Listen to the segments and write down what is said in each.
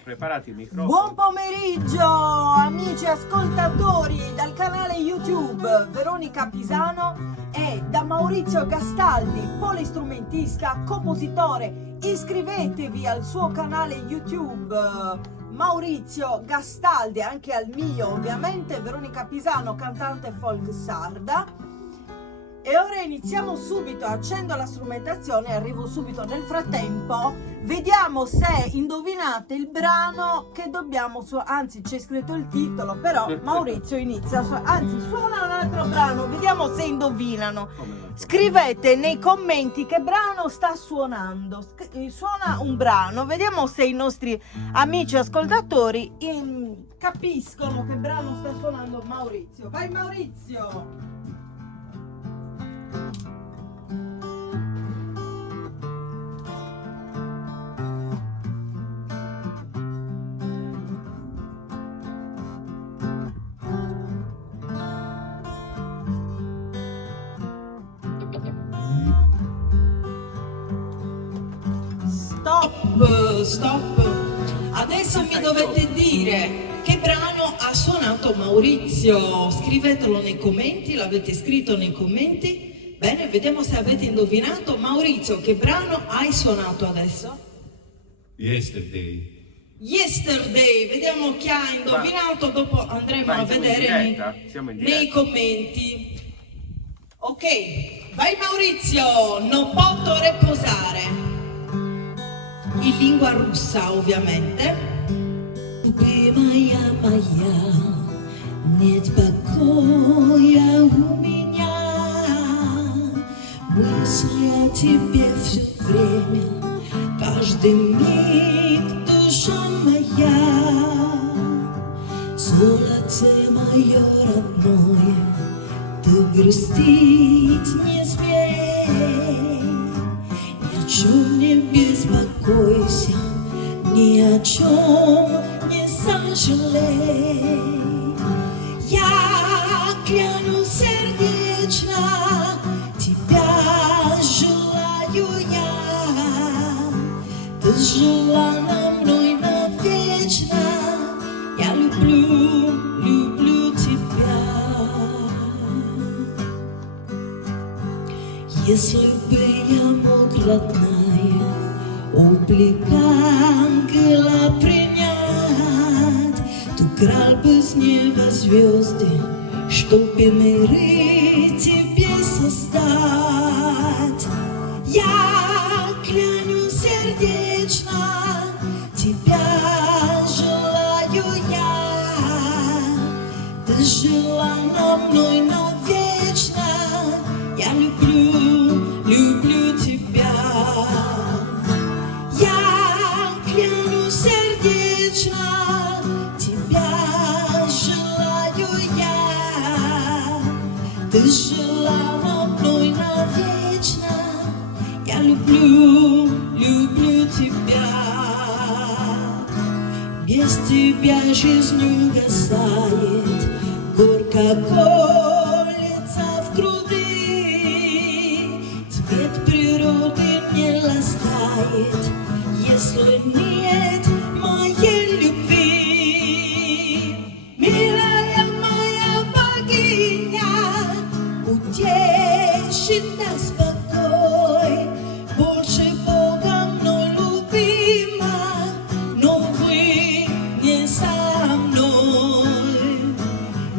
Preparati il microfono. Buon pomeriggio amici ascoltatori dal canale YouTube Veronica Pisano e da Maurizio Gastaldi, polistrumentista, compositore. Iscrivetevi al suo canale YouTube Maurizio Gastaldi, anche al mio ovviamente, Veronica Pisano, cantante folk sarda. E ora iniziamo subito, accendo la strumentazione, arrivo subito. Nel frattempo vediamo se indovinate il brano che dobbiamo anzi c'è scritto il titolo, però Maurizio inizia, anzi suona un altro brano, vediamo se indovinano. Scrivete nei commenti che brano sta suonando, suona un brano, vediamo se i nostri amici ascoltatori capiscono che brano sta suonando Maurizio. Vai Maurizio! Stop, adesso mi dovete dire che brano ha suonato Maurizio. Scrivetelo nei commenti, l'avete scritto nei commenti. Bene, vediamo se avete indovinato. Maurizio, che brano hai suonato adesso? Yesterday, vediamo chi ha indovinato, dopo andremo a vedere nei commenti. Ok, vai Maurizio, non posso riposare. In lingua russa ovviamente. Любимая моя, нет покоя у меня, мысли о тебе все время, каждый миг, душа моя, золото мое родное, ты грустить не смей. Ни о чем не беспокойся, ни о чем не сожалей. Я клянусь сердечно, тебя желаю я. Ты желана мной навечно, я люблю тебя. Если бы я мог, родная, облик ангела принять, то крал бы с неба звезды, чтобы миры тебе создать. Я клянусь сердечно, тебя желаю я. Ты желана мной навечно, я люблю тебя. Я клянусь сердечно, тебя желаю я. Ты желана мной навечно, я люблю тебя. Без тебя жизнь угасает, горько колется в груди. Цвет природы не ласкает, если нет моей любви. Милая моя богиня, утешит нас покой. Больше Бога мной любима, но вы не со мной.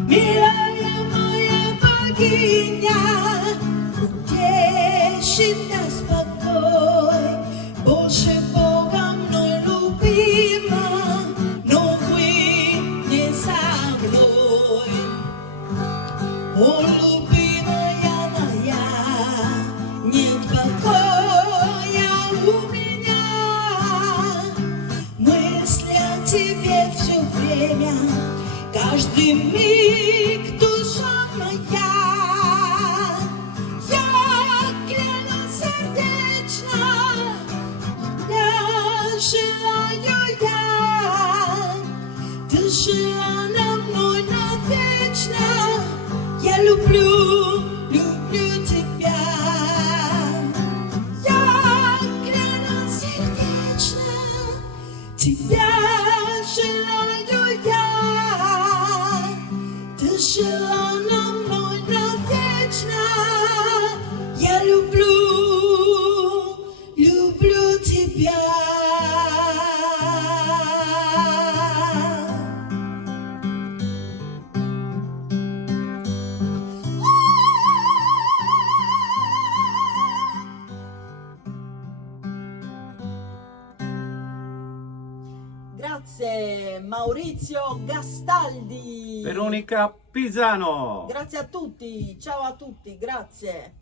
Милая моя богиня, утешит нас покой. Больше Бога мной любима, но вы не со мной. О, любимая моя, нет покоя у меня. Мысли о тебе все время, каждый миг, душа моя. Я клянусь сердечно, тебя желаю я. Ты желана мной навечно, я люблю тебя. Я клянусь сердечно, тебя 是了有呀，ты жила на мной навечно. Я люблю тебя. Grazie Maurizio Gastaldi. Veronica Pisano. Grazie a tutti, ciao a tutti, grazie.